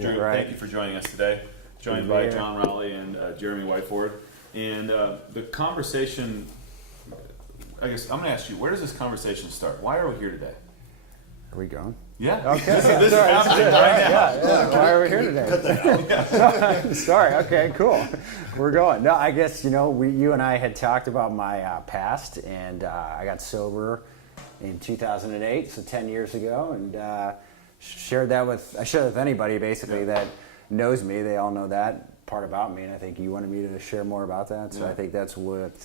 Drew, thank you for joining us today. Joined by John Rowley and Jeremy Whiteford. And the conversation, I guess I'm going to ask you, where does this conversation start? Why are we here today? Are we going? Yeah. Okay. This is happening right now. Yeah. Why are we here today? Sorry. Okay, cool. We're going. No, I guess, you and I had talked about my past, and I got sober in 2008, so 10 years ago, and shared that with anybody basically that knows me. They all know that part about me, and I think you wanted me to share more about that, so I think that's what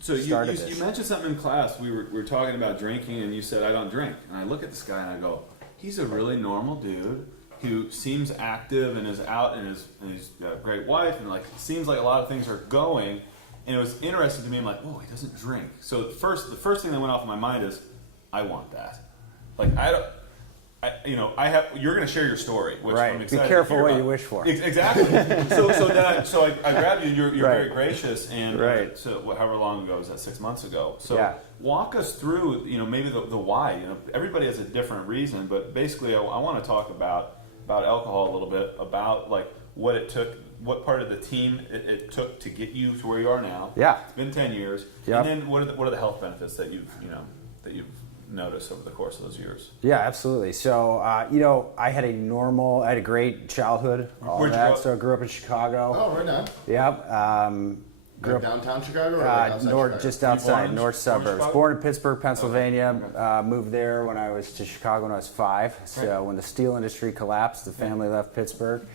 started this. You mentioned something in class. We were talking about drinking, and you said, I don't drink. And I look at this guy and I go, he's a really normal dude who seems active and is out, and he's got a great wife, and seems like a lot of things are going. And it was interesting to me. I'm like, oh, he doesn't drink. So the first thing that went off in my mind is, I want that. You're going to share your story, which I'm excited. Be careful to hear what about. you wish for. Exactly. so I grabbed you. You're very gracious, and so however long ago was that? 6 months ago. So walk us through, maybe the why. Everybody has a different reason, but basically, I want to talk about alcohol a little bit, about what it took, what part of the team it took to get you to where you are now. Yeah, it's been 10 years, and then what are the health benefits that you've notice over the course of those years? Yeah, absolutely. So, I had a great childhood. Where'd you grow up? So I grew up in Chicago. Oh, right on. Yep. Grew up downtown Chicago or outside Chicago? Just outside, north suburbs. Born in Pittsburgh, Pennsylvania. Okay. Moved there when I was to Chicago when I was 5. So when the steel industry collapsed, the family left Pittsburgh.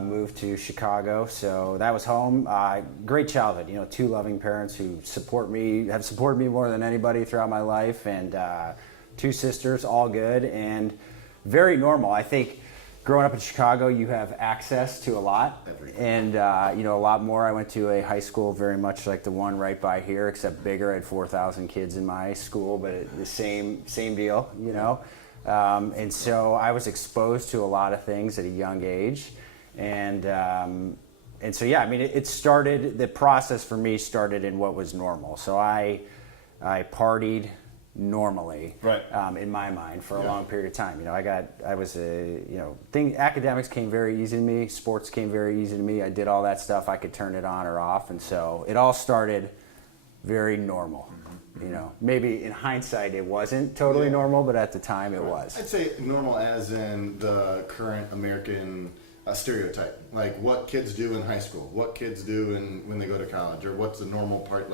Moved to Chicago. So that was home. Great childhood. 2 loving parents who have supported me more than anybody throughout my life, and 2 sisters, all good and very normal. I think growing up in Chicago, you have access to a lot, and a lot more. I went to a high school very much like the one right by here, except bigger. I had 4,000 kids in my school, but the same deal, and so I was exposed to a lot of things at a young age, and so it started. The process for me started in what was normal. So I partied normally, in my mind, for a long period of time. Academics came very easy to me, sports came very easy to me. I did all that stuff. I could turn it on or off, and so it all started very normal. Maybe in hindsight it wasn't totally normal, but at the time it was. I'd say normal as in the current American stereotype, like what kids do in high school, what kids do when they go to college, or what's the normal part.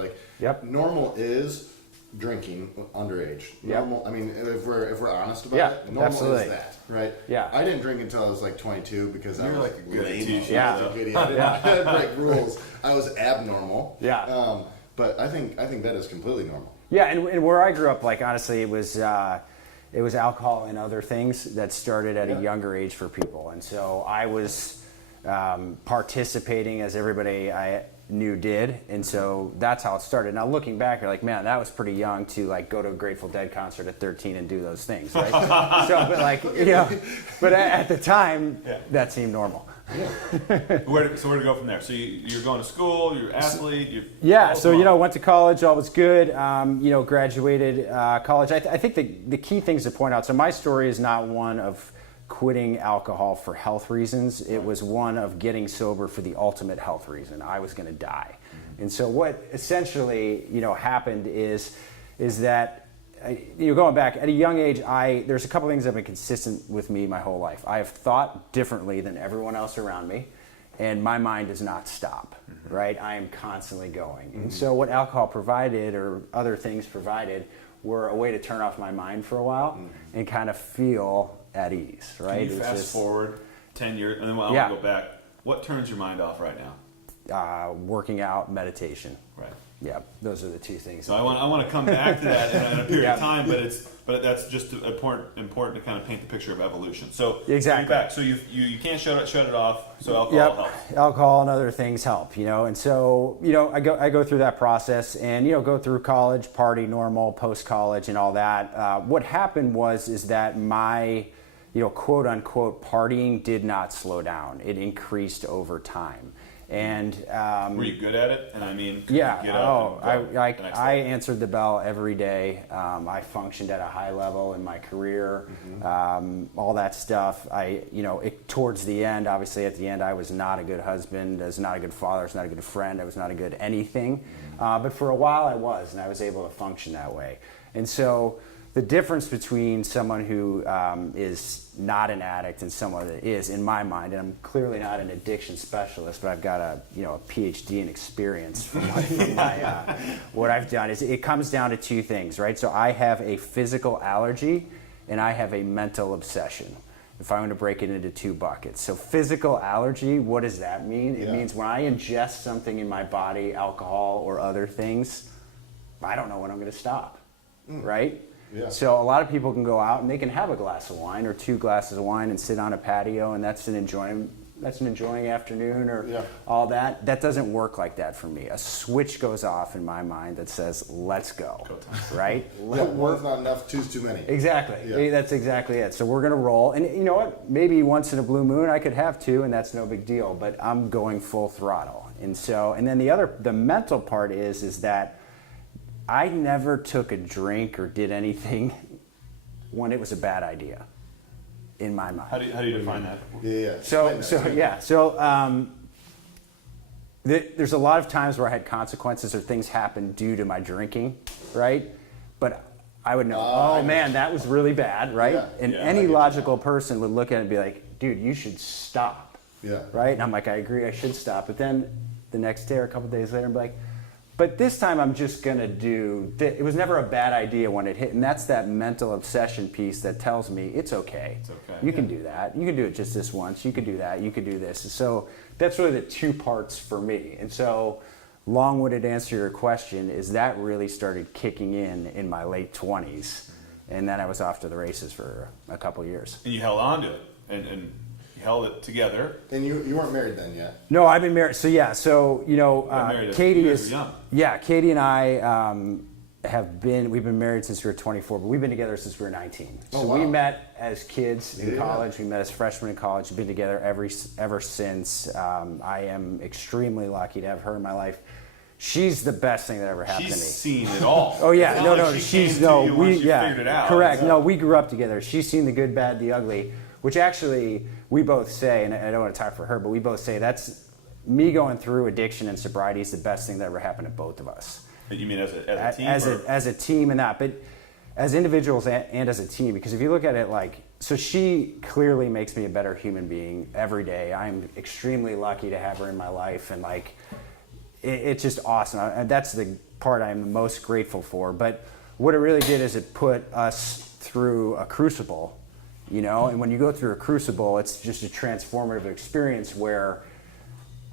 Normal is drinking underage. Normal. I mean, if we're honest about it, normal is that, right? Yeah. I didn't drink until I was 22 because I was lame. I didn't break rules. I was abnormal. Yeah. But I think that is completely normal. Yeah, and where I grew up, honestly, it was alcohol and other things that started at a younger age for people, and so I was participating as everybody I knew did, and so that's how it started. Now looking back, you're like, man, that was pretty young to go to a Grateful Dead concert at 13 and do those things, right? But at the time, that seemed normal. Where to go from there? So you're going to school, you're an athlete. Went to college, all was good. Graduated college. I think the key things to point out. So my story is not one of quitting alcohol for health reasons. It was one of getting sober for the ultimate health reason. I was going to die. And so what essentially, happened is that, going back at a young age, there's a couple things that have been consistent with me my whole life. I have thought differently than everyone else around me, and my mind does not stop, right? I am constantly going. And so what alcohol provided, or other things provided, were a way to turn off my mind for a while and kind of feel at ease, right? Can you fast forward 10 years, and then I want to go back. What turns your mind off right now? Working out, meditation. Right. Yeah, those are the 2 things. So I want to come back to that in a period of time, but that's just important to kind of paint the picture of evolution. So exactly. Back. So you can't shut it off. So alcohol helps. Alcohol and other things help, and so I go through that process, and go through college, party normal, post college, and all that. What happened is that my quote unquote partying did not slow down. It increased over time. And were you good at it? And I mean, yeah. Get up I answered the bell every day. I functioned at a high level in my career. All that stuff. Towards the end, obviously at the end, I was not a good husband. I was not a good father. I was not a good friend. I was not a good anything. But for a while, I was, and I was able to function that way. And so the difference between someone who is not an addict and someone that is, in my mind, and I'm clearly not an addiction specialist, but I've got a PhD in experience from what I've done, is it comes down to two things, right? So I have a physical allergy and I have a mental obsession, if I want to break it into two buckets. So physical allergy, what does that mean? It means when I ingest something in my body, alcohol or other things, I don't know when I'm going to stop, right? Yeah. So a lot of people can go out and they can have a glass of wine or 2 glasses of wine and sit on a patio, and that's an enjoying afternoon or all that. That doesn't work like that for me. A switch goes off in my mind that says, let's go right? One's not enough, two's too many. Exactly. Yeah. That's exactly it. So we're going to roll. And you know what? Maybe once in a blue moon I could have 2, and that's no big deal, but I'm going full throttle. And then the mental part is that I never took a drink or did anything when it was a bad idea, in my mind. How do you define that? There's a lot of times where I had consequences or things happened due to my drinking, right? But I would know, man, that was really bad, right? Yeah. And any logical person would look at it and be like, dude, you should stop, right? And I'm like, I agree, I should stop. But then the next day or a couple days later, I'm like, but this time I'm just going to do, it was never a bad idea when it hit. And that's that mental obsession piece that tells me it's okay. It's okay. You can do that. You can do it just this once. You can do that. You can do this. So that's really the 2 parts for me. And so long-winded answer to your question is that really started kicking in my late 20s. And then I was off to the races for a couple of years. And you held on to it. And held it together. And you weren't married then yet? No, I've been married. So Katie is young. Yeah, Katie and I we've been married since we were 24, but we've been together since we were 19. We met as kids in college. We met as freshmen in college. We've been together ever since. I am extremely lucky to have her in my life. She's the best thing that ever happened to me. She's seen it all. Oh yeah, figured it out. Correct. No, we grew up together. She's seen the good, bad, the ugly. Which actually, we both say, and I don't want to talk for her, but we both say that's me going through addiction and sobriety is the best thing that ever happened to both of us. You mean as a team? As a team and that, but as individuals and as a team, because if you look at it so she clearly makes me a better human being every day. I'm extremely lucky to have her in my life, and it's just awesome. And that's the part I'm the most grateful for. But what it really did is it put us through a crucible. And when you go through a crucible, it's just a transformative experience where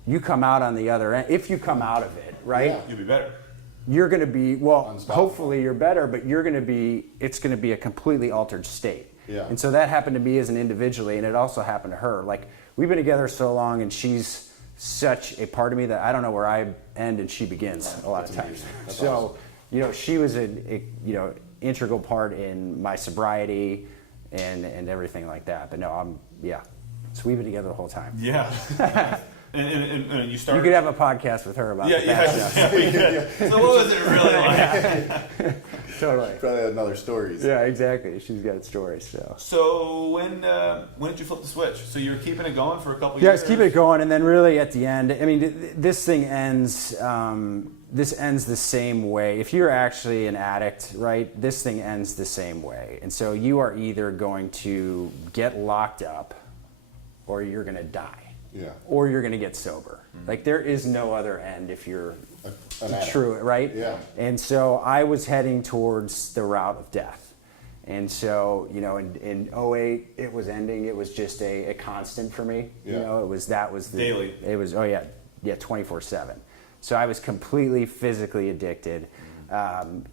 you come out on the other end. If you come out of it, right? You'll be better. You're going to be, hopefully you're better, but it's going to be a completely altered state. Yeah. And so that happened to me as an individually, and it also happened to her. We've been together so long, and she's such a part of me that I don't know where I end and she begins a lot of times. So, awesome. She was an integral part in my sobriety, and everything like that. But no, so we've been together the whole time. Yeah. and you started... You could have a podcast with her about that. So what was it really like? Totally. Probably had another stories. Yeah, exactly. She's got stories. So when did you flip the switch? So you were keeping it going for a couple years? Yeah, I was keeping it going, and then really at the end, I mean, this thing ends... this ends the same way. If you're actually an addict, right, this thing ends the same way. And so you are either going to get locked up or you're going to die. Yeah. Or you're going to get sober. Mm-hmm. There is no other end if you're true, right? Yeah. And so I was heading towards the route of death. And so, in 08, it was ending. It was just a constant for me. Yeah. Daily. It was, 24/7. So I was completely physically addicted. And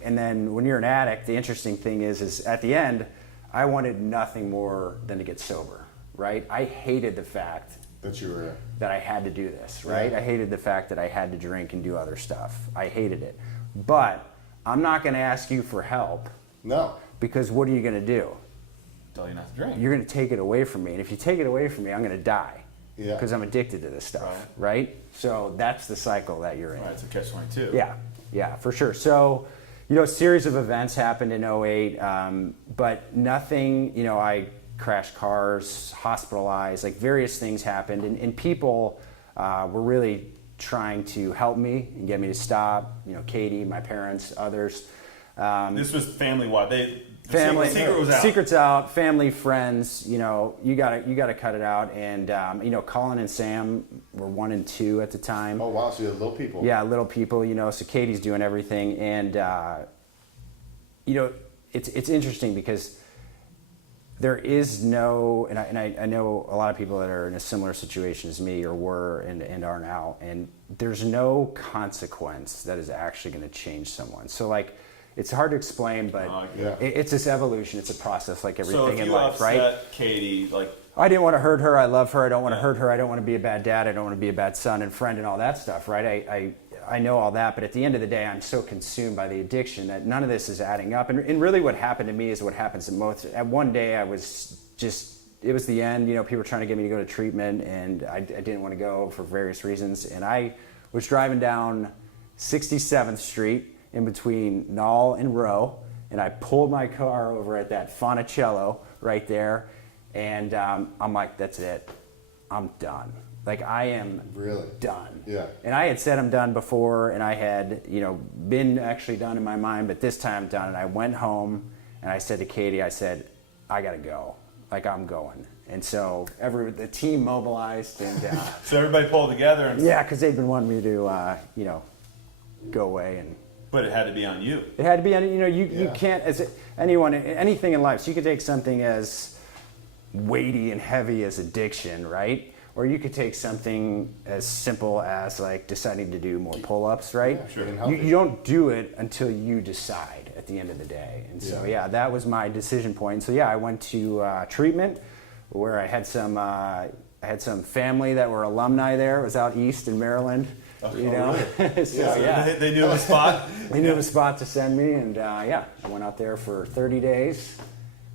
then when you're an addict, the interesting thing is at the end, I wanted nothing more than to get sober, right? I hated the fact that I had to do this, right? Yeah. I hated the fact that I had to drink and do other stuff. I hated it. But I'm not going to ask you for help. No. Because what are you going to do? Tell you not to drink. You're going to take it away from me. And if you take it away from me, I'm going to die. because I'm addicted to this stuff, right? So that's the cycle that you're in. Right, it's a catch-22. Yeah, for sure. So, a series of events happened in '08, but nothing, I crashed cars, hospitalized, like various things happened, and people were really trying to help me and get me to stop. Katie, my parents, others. This was family-wide. Family, secret was out. Secret's out. Family, friends. You gotta cut it out. And Colin and Sam were 1 and 2 at the time. Oh wow, so you had little people. Yeah, little people. So Katie's doing everything, and it's interesting because there is no, and I know a lot of people that are in a similar situation as me or were and are now, and there's no consequence that is actually going to change someone. So it's hard to explain, but it's this evolution. It's a process like everything in life, right? So if you upset Katie, I didn't want to hurt her. I love her. I don't want to hurt her. I don't want to be a bad dad. I don't want to be a bad son and friend and all that stuff, right? I know all that, but at the end of the day, I'm so consumed by the addiction that none of this is adding up. And really what happened to me is what happens to most. At one day, it was the end. People were trying to get me to go to treatment, and I didn't want to go for various reasons. And I was driving down 67th Street, in between Knoll and Row, and I pulled my car over at that Funicello right there, and I'm like, that's it. I'm done. I am really done. Yeah. And I had said I'm done before, and I had, been actually done in my mind, but this time I'm done. And I went home, and I said to Katie, I said, I gotta go. I'm going. And so the team mobilized, and so everybody pulled together. And because they'd been wanting me to, go away and. But it had to be on you. It had to be on, you can't, anything in life. So you could take something as weighty and heavy as addiction, right? Or you could take something as simple as deciding to do more pull-ups, right? Yeah, sure. You don't do it until you decide at the end of the day. And so, that was my decision point. So, I went to treatment where I had some family that were alumni there. It was out east in Maryland. Really? So, They knew a spot. They knew a spot to send me, and I went out there for 30 days,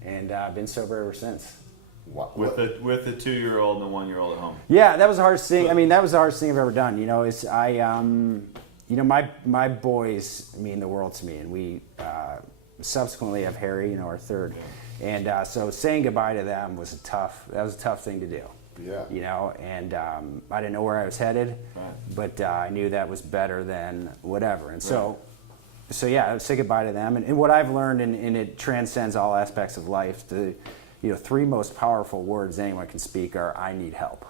and I've been sober ever since. With the 2-year-old and the 1-year-old at home. Yeah, that was the hardest thing. I mean, that was the hardest thing I've ever done. My boys mean the world to me, and we subsequently have Harry, our third, and so saying goodbye to them was a tough thing to do. Yeah. And I didn't know where I was headed, but I knew that was better than whatever. And so I would say goodbye to them. And what I've learned, and it transcends all aspects of life, the 3 most powerful words anyone can speak are, I need help.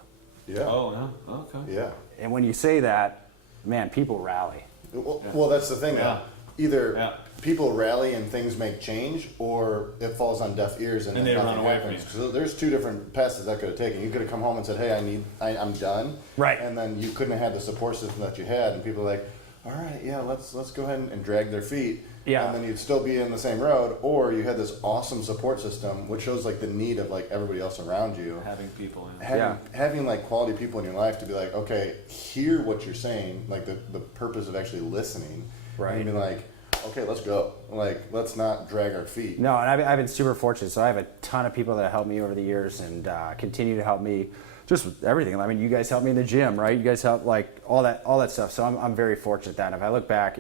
Yeah. Oh, no? Okay. Yeah. And when you say that, man, people rally. Well, that's the thing. Yeah. Either people rally and things make change, or it falls on deaf ears and they nothing run away happens. from you. So there's 2 different paths that could have taken. You could have come home and said, "Hey, I'm done." Right. And then you couldn't have had the support system that you had, and people are like, "All right, let's go ahead and drag their feet." Yeah. And then you'd still be in the same road, or you had this awesome support system, which shows the need of everybody else around you. Having people in. Having quality people in your life to be okay, hear what you're saying, the purpose of actually listening. Right. And be okay, let's go. Let's not drag our feet. No, and I've been super fortunate. So I have a ton of people that have helped me over the years and continue to help me just with everything. I mean, you guys helped me in the gym, right? You guys help all that stuff. So I'm very fortunate that. And if I look back,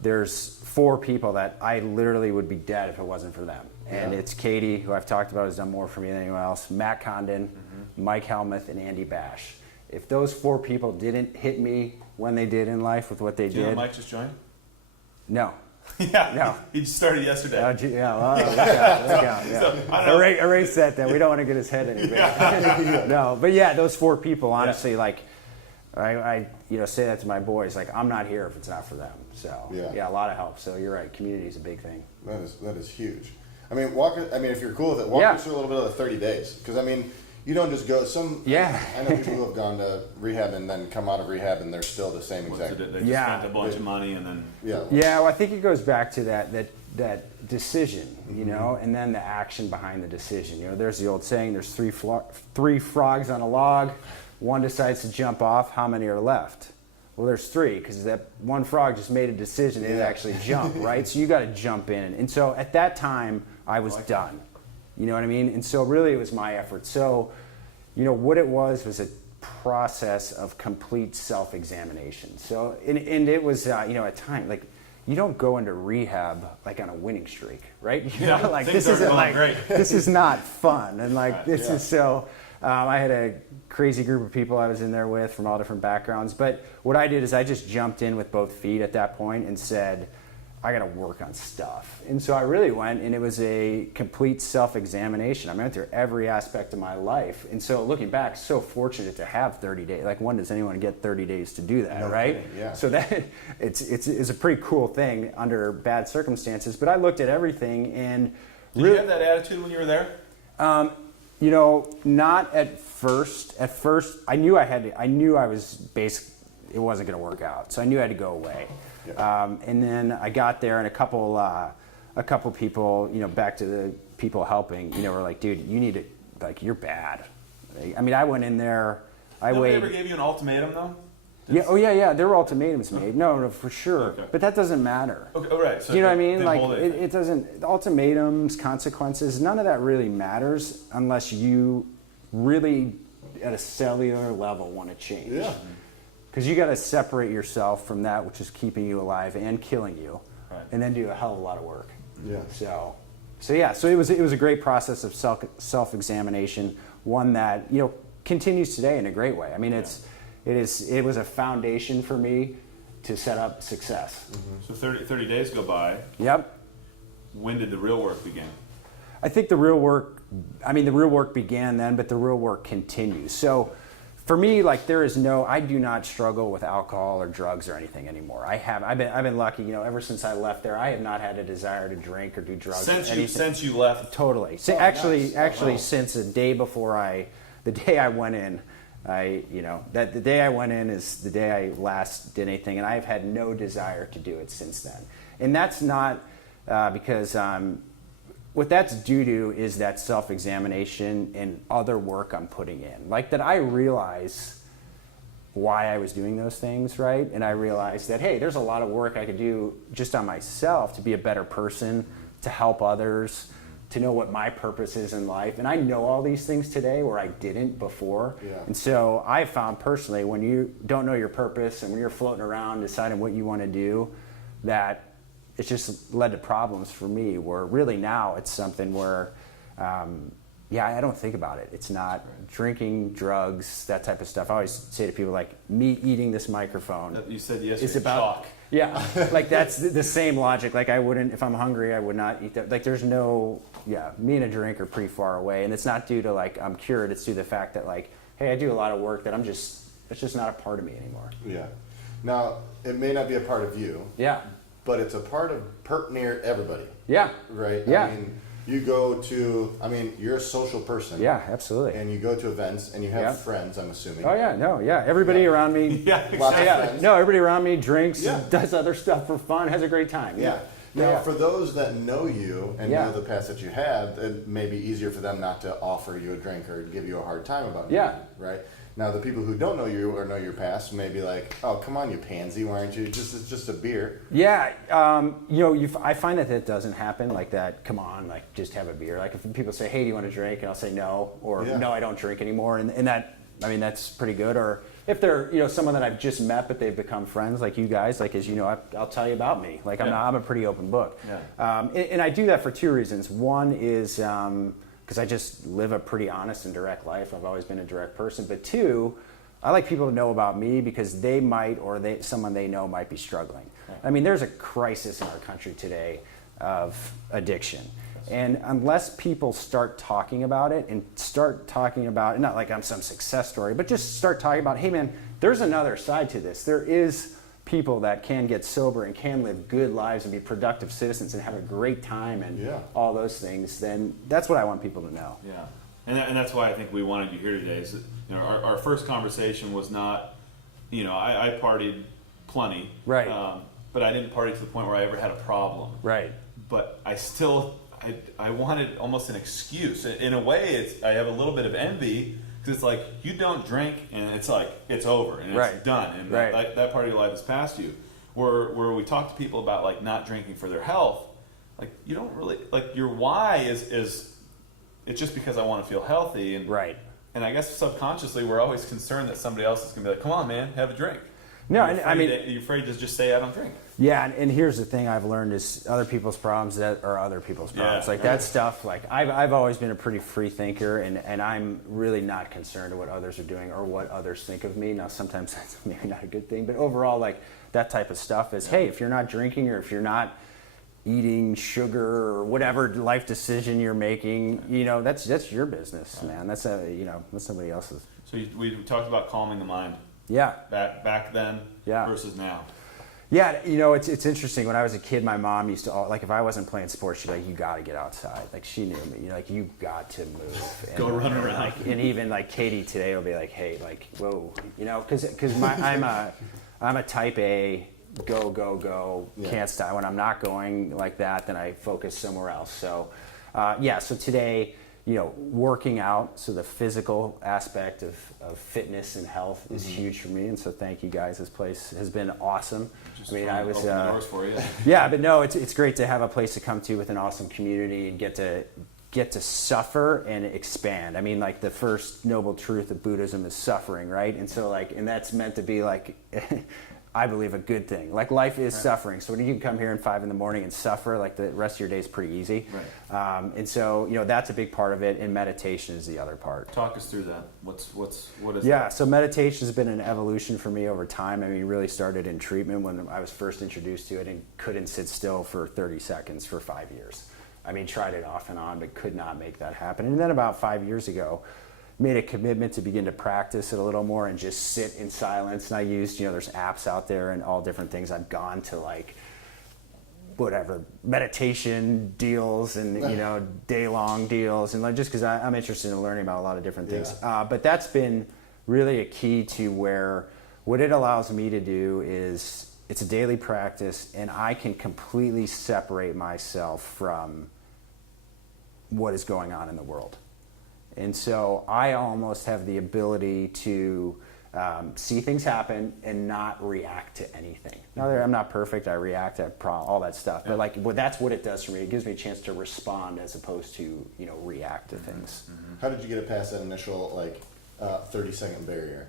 there's 4 people that I literally would be dead if it wasn't for them. And it's Katie, who I've talked about, has done more for me than anyone else, Matt Condon, Mike Helmuth, and Andy Bash. If those 4 people didn't hit me when they did in life with what they did. Do you know Mike just joined? No. No. He just started yesterday. Well, look out. So, erase that then. We don't want to get his head any bigger. No, but those 4 people, honestly, I say that to my boys, I'm not here if it's not for them. So a lot of help. So you're right, community is a big thing. That is huge. I mean, if you're cool with it, walk us through a little bit of the 30 days, because you don't just go. I know people who have gone to rehab and then come out of rehab and they're still the same exact. They just spent a bunch of money and then. Well, I think it goes back to that decision, and then the action behind the decision. There's the old saying: "There's three frogs on a log. One decides to jump off. How many are left?" Well, there's 3, because that one frog just made a decision and it actually jumped, right? So you got to jump in. And so at that time, I was done. You know what I mean? And so really it was my effort. So, what it was a process of complete self-examination. So, and it was, a time, like, you don't go into rehab like on a winning streak, right? Like this isn't like great. This is not fun, and like this is so. I had a crazy group of people I was in there with from all different backgrounds. But what I did is I just jumped in with both feet at that point and said, I got to work on stuff. And so I really went, and it was a complete self-examination. I went through every aspect of my life. And so looking back, so fortunate to have 30 days. Like, when does anyone get 30 days to do that, right? Kidding, yeah. So that it's a pretty cool thing under bad circumstances. But I looked at everything and Did you have that attitude when you were there? Not at first. At first, I knew I was basic. It wasn't going to work out. So I knew I had to go away. Yeah. And then I got there, and a couple people, back to the people helping, were like, dude, you need to, like, you're bad. I mean, I went in there. Nobody ever gave you an ultimatum, though? Yeah. Oh, yeah. There were ultimatums made. No, for sure. Okay. But that doesn't matter. Okay. Oh, right. So you know what I mean? Like, it doesn't. Ultimatums, consequences, none of that really matters unless you really, at a cellular level, want to change. Yeah. Because you got to separate yourself from that which is keeping you alive and killing you, right, and then do a hell of a lot of work. Yeah. So it was a great process of self-examination, one that continues today in a great way. I mean, it was a foundation for me to set up success. Mm-hmm. So 30 days go by. Yep. When did the real work begin? I think the real work began then, but the real work continues. So for me, like, I do not struggle with alcohol or drugs or anything anymore. I've been lucky, ever since I left there, I have not had a desire to drink or do drugs. Since you left? Totally. Actually, since the day I went in, the day I went in is the day I last did anything, and I've had no desire to do it since then. And that's not because what that's due to is that self-examination and other work I'm putting in. Like, that I realize why I was doing those things, right? And I realized that, hey, there's a lot of work I could do just on myself to be a better person, to help others, to know what my purpose is in life. And I know all these things today where I didn't before. Yeah. And so I found personally, when you don't know your purpose and when you're floating around deciding what you want to do, that it's just led to problems for me, where really now it's something where, I don't think about it. It's not drinking, drugs, that type of stuff. I always say to people, like, me eating this microphone. You said yesterday, it's about chalk. Yeah, like, that's the same logic. Like, I wouldn't, if I'm hungry, I would not eat that. Like, there's no, me and a drink are pretty far away. And it's not due to, like, I'm cured. It's due to the fact that, like, hey, I do a lot of work that it's just not a part of me anymore. Yeah. Now, it may not be a part of you. Yeah. But it's a part of near everybody. Yeah. Right? Yeah. I mean, you're a social person. Yeah, absolutely. And you go to events and you have friends, I'm assuming. Oh, yeah, no, yeah. Everybody around me. Yeah, exactly. No, everybody around me drinks, does other stuff for fun, has a great time. Yeah. Now, for those that know you and know the past that you had, it may be easier for them not to offer you a drink or give you a hard time about it. Yeah. Right? Now, the people who don't know you or know your past may be like, oh, come on, you pansy, why aren't you? It's just a beer. Yeah. I find that doesn't happen, like that, come on, like, just have a beer. Like, if people say, hey, do you want a drink? And I'll say no, or no, I don't drink anymore. And that, that's pretty good. Or if they're, someone that I've just met, but they've become friends, like you guys, like, as you know, I'll tell you about me. Like, I'm a pretty open book. Yeah. And I do that for two reasons. One is, because I just live a pretty honest and direct life. I've always been a direct person. But two, I like people to know about me because they might, or someone they know might be struggling. I mean, there's a crisis in our country today of addiction. And unless people start talking about it, not like I'm some success story, but just start talking about, hey man, there's another side to this. There is people that can get sober and can live good lives and be productive citizens and have a great time and all those things, then that's what I want people to know. Yeah. And that's why I think we wanted you here today. Is that, our first conversation was not, I partied plenty. Right. But I didn't party to the point where I ever had a problem. Right. But I still, I wanted almost an excuse. In a way, I have a little bit of envy. Because it's like, you don't drink, and it's like, it's over, and it's done, and that part of your life has passed you. Where we talk to people about, like, not drinking for their health, like, you don't really, like, your why is it's just because I want to feel healthy, and And I guess subconsciously we're always concerned that somebody else is going to be like, come on, man, have a drink. No, you're afraid to just say I don't drink. Yeah, and here's the thing I've learned is other people's problems that are other people's problems. That stuff, I've always been a pretty free thinker, and I'm really not concerned with what others are doing or what others think of me. Now, sometimes that's maybe not a good thing, but overall, that type of stuff is, hey, if you're not drinking or if you're not eating sugar or whatever life decision you're making, that's your business, man. That's that's somebody else's. So we talked about calming the mind. Yeah. Back then versus now. Yeah, it's interesting. When I was a kid, my mom used to, if I wasn't playing sports, she'd be like, you got to get outside. She knew me. You got to move. And, go run around. And even Katie today will be like, hey, whoa. Because I'm a type A, go, can't stop. When I'm not going like that, then I focus somewhere else. So, so today, working out, so the physical aspect of fitness and health is huge for me, and so thank you guys. This place has been awesome. I was open the doors for you. Yeah, but no, it's great to have a place to come to with an awesome community and get to suffer and expand. The first noble truth of Buddhism is suffering, right? And so and that's meant to be I believe a good thing. Life is suffering. So when you can come here at 5 a.m. and suffer, the rest of your day is pretty easy. Right. And so, that's a big part of it, and meditation is the other part. Talk us through that. What is Yeah, that? so meditation has been an evolution for me over time. It really started in treatment when I was first introduced to it and couldn't sit still for 30 seconds for 5 years. Tried it off and on, but could not make that happen. And then about 5 years ago, made a commitment to begin to practice it a little more and just sit in silence. And I used, there's apps out there and all different things. I've gone to whatever meditation deals and day-long deals, and just because I'm interested in learning about a lot of different things. But that's been really a key to where what it allows me to do is it's a daily practice, and I can completely separate myself from what is going on in the world. And so I almost have the ability to see things happen and not react to anything. Now, I'm not perfect. I react to all that stuff. But that's what it does for me. It gives me a chance to respond as opposed to react to things. Mm-hmm. How did you get it past that initial 30-second barrier?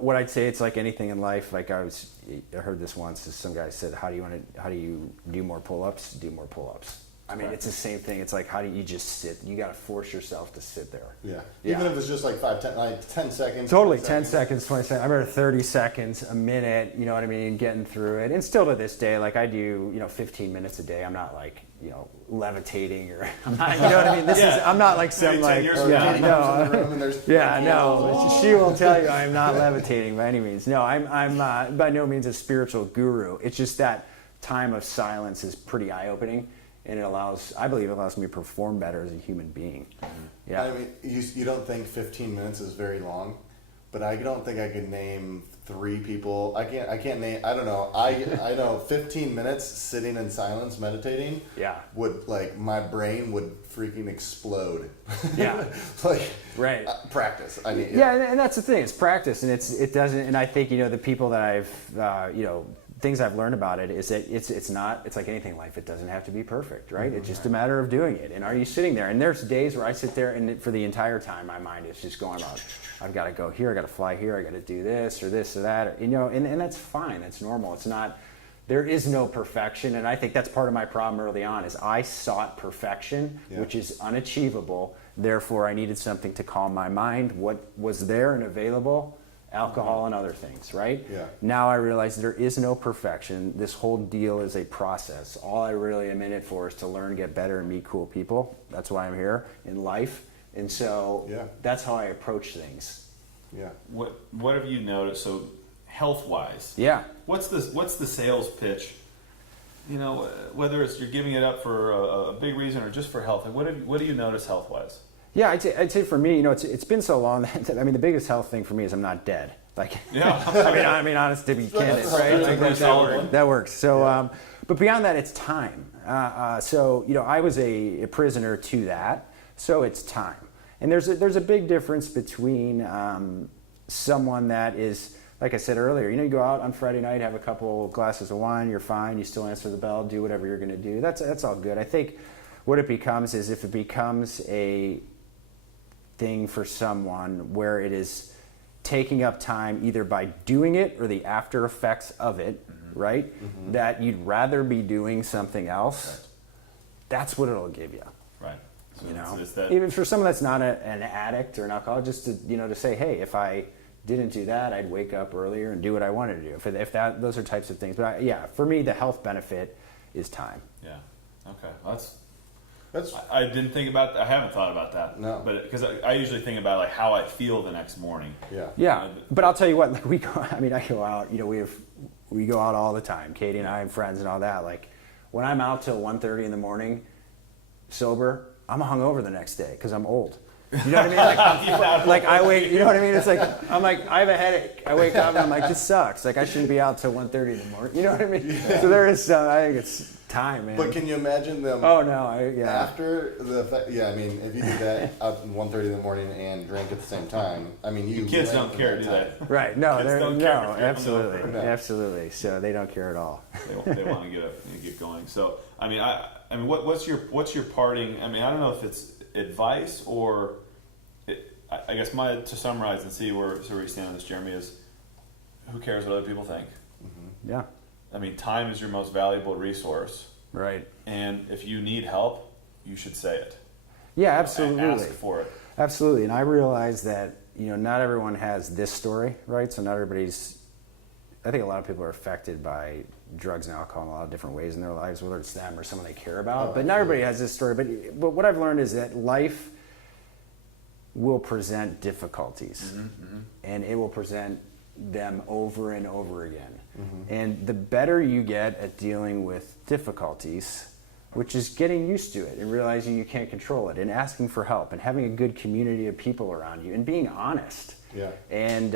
What I'd say, it's like anything in life. I heard this once. Some guy said, "How do you do more pull-ups? Do more pull-ups." It's the same thing. It's how do you just sit? You got to force yourself to sit there. Yeah. Even if it's just 10 seconds. Totally, 10 seconds, 20 seconds. I remember 30 seconds, a minute, you know what I mean, getting through it. And still to this day, I do, 15 minutes a day. I'm not levitating or, I'm not, you know what I mean? I'm not some she will tell you I'm not levitating by any means. No, I'm by no means a spiritual guru. It's just that time of silence is pretty eye-opening. And I believe it allows me to perform better as a human being. Mm-hmm. Yeah. You don't think 15 minutes is very long, but I don't think I could name 3 people. I can't name, I don't know. I know 15 minutes sitting in silence meditating. Yeah. Would my brain would freaking explode. Yeah. Right. Practice. And that's the thing. It's practice, and it doesn't. And I think the people that I've things I've learned about it is that it's like anything in life. It doesn't have to be perfect, right? It's just a matter of doing it. And are you sitting there? And there's days where I sit there, and for the entire time, my mind is just going about, I've got to go here, I got to fly here, I got to do this or that, and that's fine. That's normal. It's not. There is no perfection, and I think that's part of my problem early on. Is I sought perfection, which is unachievable. Therefore, I needed something to calm my mind. What was there and available? Alcohol and other things, right? Yeah. Now I realize there is no perfection. This whole deal is a process. All I really am in it for is to learn, get better, and meet cool people. That's why I'm here in life. And so that's how I approach things. Yeah. What have you noticed? So health-wise, what's the sales pitch? Whether it's you're giving it up for a big reason or just for health. What do you notice health-wise? Yeah, I'd say for me, it's been so long that the biggest health thing for me is I'm not dead. Honest to be candid, right? That works. So, but beyond that, it's time. So I was a prisoner to that. So it's time, and there's a big difference between someone that is, like I said earlier, you go out on Friday night, have a couple glasses of wine, you're fine, you still answer the bell, do whatever you're going to do. That's all good. I think what it becomes is if it becomes thing for someone where it is taking up time either by doing it or the after effects of it, right? That you'd rather be doing something else, that's what it'll give you. Right. So You know, it's that, even for someone that's not an addict or an alcoholic, just to, you know, to say, hey, if I didn't do that, I'd wake up earlier and do what I wanted to do. If that, those are types of things. But yeah, for me, the health benefit is time. yeah. Okay. That's. I didn't think about. I haven't thought about that. No. But because I usually think about like how I feel the next morning. Yeah. Yeah, but I'll tell you what, like we go, I mean, I go out, you know, we go out all the time, Katie and I and friends and all that. Like when I'm out till 1:30 in the morning, sober, I'm hungover the next day because I'm old. You know what I mean? Like I wake, you know what I mean? It's like, I'm like, I have a headache. I wake up and I'm like, this sucks. Like I shouldn't be out till 1:30 in the morning. You know what I mean? Yeah. So there is, I think it's time, man. But can you imagine them? Oh no, After the I mean, if you do that out at 1:30 in the morning and drink at the same time, I mean, you kids don't care, do they? Right? No, Kids don't care if you're absolutely, hungover. absolutely. So they don't care at all. They want to get going. So I mean, what's your parting? I mean, I don't know if it's advice or I guess to summarize and see where you stand on this, Jeremy, is who cares what other people think? Yeah. I mean, time is your most valuable resource. Right. And if you need help, you should say it. Yeah, absolutely. Ask for it. Absolutely. And I realize that, you know, not everyone has this story, right? So not everybody's, I think a lot of people are affected by drugs and alcohol in a lot of different ways in their lives, whether it's them or someone they care about. But not everybody has this story. But what I've learned is that life will present difficulties, and it will present them over and over again. And the better you get at dealing with difficulties, which is getting used to it and realizing you can't control it and asking for help and having a good community of people around you and being honest. Yeah. And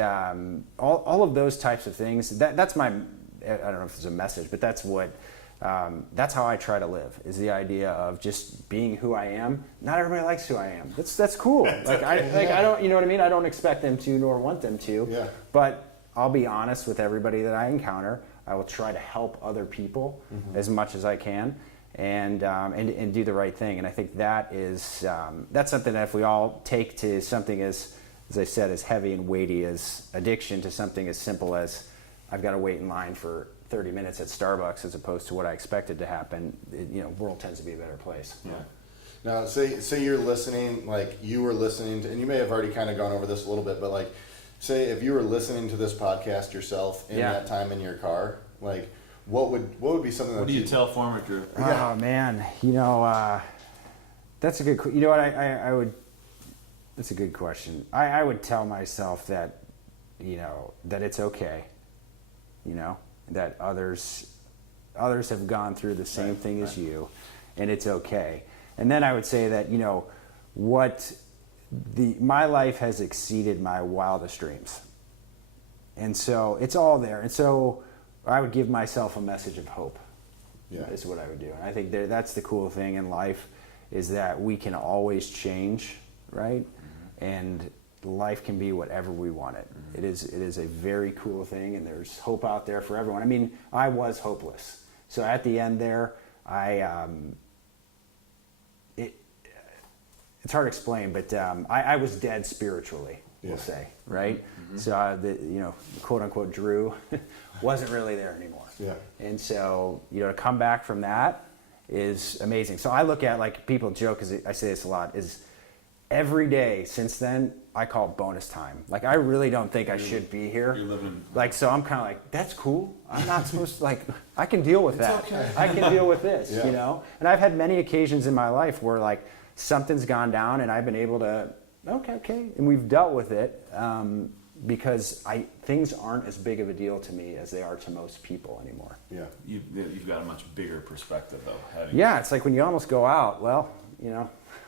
all of those types of things, that's my, I don't know if it's a message, but that's what, that's how I try to live, is the idea of just being who I am. Not everybody likes who I am. That's cool. I don't, you know what I mean? I don't expect them to nor want them to. Yeah. But I'll be honest with everybody that I encounter. I will try to help other people as much as I can, and do the right thing. And I think that is that's something that if we all take to something as I said, as heavy and weighty as addiction, to something as simple as I've got to wait in line for 30 minutes at Starbucks as opposed to what I expected to happen, world tends to be a better place. Yeah. Now, say you're listening, like you were listening to, and you may have already kind of gone over this a little bit, but like, say if you were listening to this podcast yourself in that time in your car, like what would be something that what do you tell former Drew? Oh man, that's a good. You know what I would. That's a good question. I would tell myself that, that it's okay. That others have gone through the same thing as you, and it's okay. And then I would say that my life has exceeded my wildest dreams, and so it's all there. And so I would give myself a message of hope. Is what I would do. And I think that's the cool thing in life, is that we can always change, right? And life can be whatever we want it. It is a very cool thing, and there's hope out there for everyone. I mean, I was hopeless. So at the end there, it's hard to explain, but I was dead spiritually, we'll say, right? So the quote unquote Drew wasn't really there anymore. Yeah. And so to come back from that is amazing. So I look at, like, people joke, because I say this a lot, is every day since then I call it bonus time. Like, I really don't think I should be here. You're living. Like, so I'm kind of like, that's cool. I'm not supposed to, I can deal with that. Okay. I can deal with this, And I've had many occasions in my life where, like, something's gone down and I've been able to, okay, and we've dealt with it, because things aren't as big of a deal to me as they are to most people anymore. Yeah, you've got a much bigger perspective, though. It's like when you almost go out, well,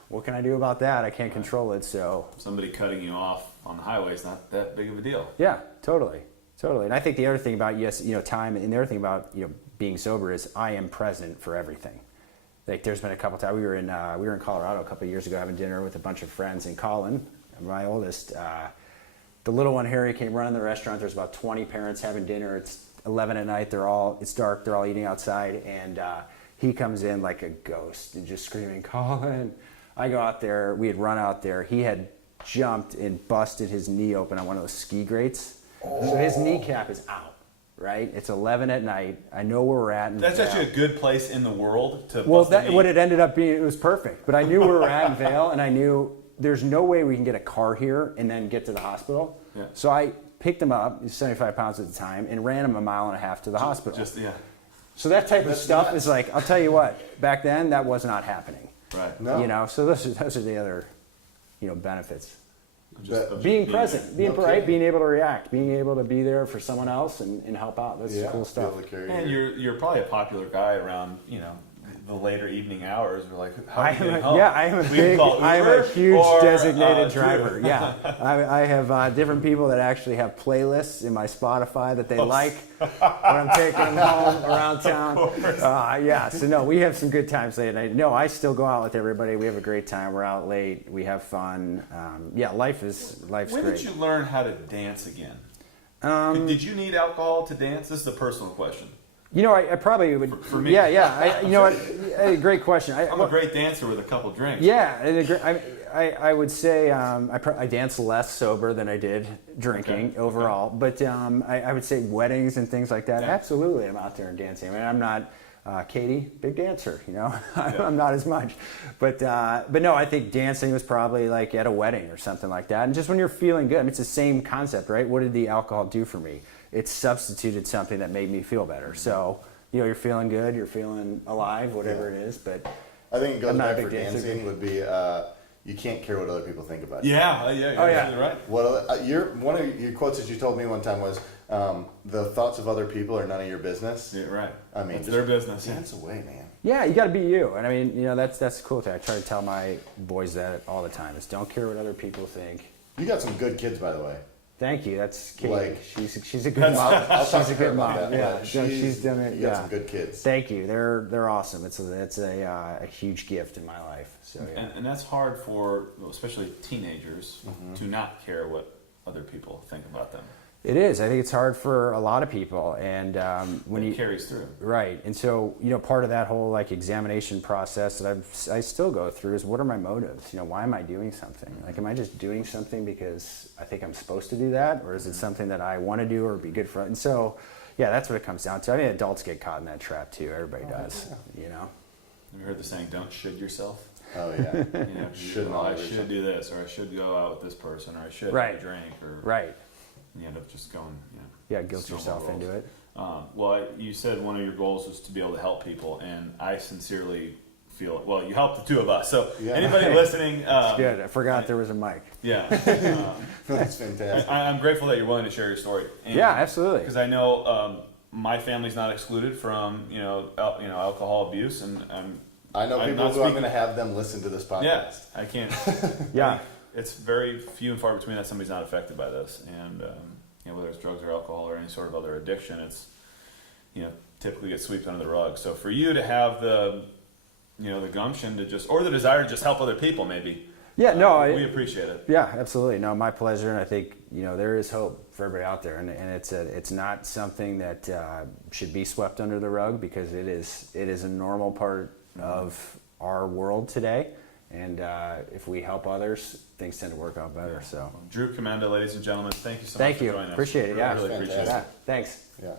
what can I do about that? I can't control it, so. Somebody cutting you off on the highway is not that big of a deal. Yeah, totally. And I think the other thing about, time, and the other thing about, being sober is I am present for everything. Like, there's been a couple times, we were in Colorado a couple of years ago having dinner with a bunch of friends, and Colin, my oldest, the little one, Harry, came running the restaurant. There's about 20 parents having dinner. It's 11 at night. It's dark. They're all eating outside, and he comes in like a ghost and just screaming, Colin. I go out there. We had run out there. He had jumped and busted his knee open on one of those ski grates. So his kneecap is out, right? It's 11 at night. I know where we're at. That's actually a good place in the world to Well, bust a knee. what it ended up being, it was perfect. But I knew where we're at in Vail, and I knew there's no way we can get a car here and then get to the hospital. Yeah. So I picked him up, he was 75 pounds at the time, and ran him 1.5 miles to the hospital. So that type of stuff is like, I'll tell you what, back then that was not happening. Right. No. You know, so those are the other, benefits. Of Being present, being Okay. being able to react, being able to be there for someone else and help out. That's cool stuff. And you're probably a popular guy around, the later evening hours. We're like, how are you getting home? I am a huge designated driver. Yeah, I have different people that actually have playlists in my Spotify that they like when I'm taking them home around town. So no, we have some good times late at night. No, I still go out with everybody. We have a great time. We're out late. We have fun. Life's When great. did you learn how to dance again? Did you need alcohol to dance? This is a personal question. I probably would. For me. Yeah. Great question. I'm a great dancer with a couple drinks. Yeah, I would say I dance less sober than I did drinking overall. But I would say weddings and things like that. Yeah. Absolutely, I'm out there and dancing. I mean, I'm not Katie, big dancer. I'm not as much. But no, I think dancing was probably like at a wedding or something like that. And just when you're feeling good, I mean, it's the same concept, right? What did the alcohol do for me? It substituted something that made me feel better. So, you're feeling good, you're feeling alive, whatever it is. But I think it goes back for dancer. dancing would be you can't care what other people think about you. Yeah, you're absolutely right. One of your quotes that you told me one time was, the thoughts of other people are none of your business. Yeah, right. I mean, it's their business. Dance away, man. Yeah, you got to be you. And I mean, that's the cool thing. I try to tell my boys that all the time is don't care what other people think. You got some good kids, by the way. Thank you. That's Katie. Like, she's a good mom. She's a good mom. Yeah, she's done it. You got some good kids. Thank you. They're awesome. It's a huge gift in my life. So and that's hard for especially teenagers to not care what other people think about them. It is. I think it's hard for a lot of people, and when it carries through. Right, and so part of that whole examination process that I still go through is what are my motives? Why am I doing something? Like, am I just doing something because I think I'm supposed to do that, or is it something that I want to do or be good for? And so, that's what it comes down to. I mean, adults get caught in that trap too. Everybody does. Have you heard the saying, "Don't should yourself"? Oh yeah. I should do this, or I should go out with this person, or I should have a drink, or right. You end up just going, guilt yourself into it. You said one of your goals was to be able to help people, and I sincerely feel it. Well, you helped the two of us. So anybody listening, it's good. I forgot there was a mic. Yeah, that's fantastic. I'm grateful that you're willing to share your story. And, absolutely. Because I know my family's not excluded from alcohol abuse, and I know people who I'm going to have them listen to this podcast. Yeah, I can't. Yeah. It's very few and far between that somebody's not affected by this, and whether it's drugs or alcohol or any sort of other addiction, it's typically gets swept under the rug. So for you to have the gumption to or the desire to just help other people, maybe. Yeah, we appreciate it. Yeah, absolutely. No, my pleasure, and I think there is hope for everybody out there, and it's not something that should be swept under the rug because it is a normal part of our world today. And if we help others, things tend to work out better. So, Drew Komenda, ladies and gentlemen, thank you so much for joining us. Appreciate it. I really appreciate it. Thanks. Yeah.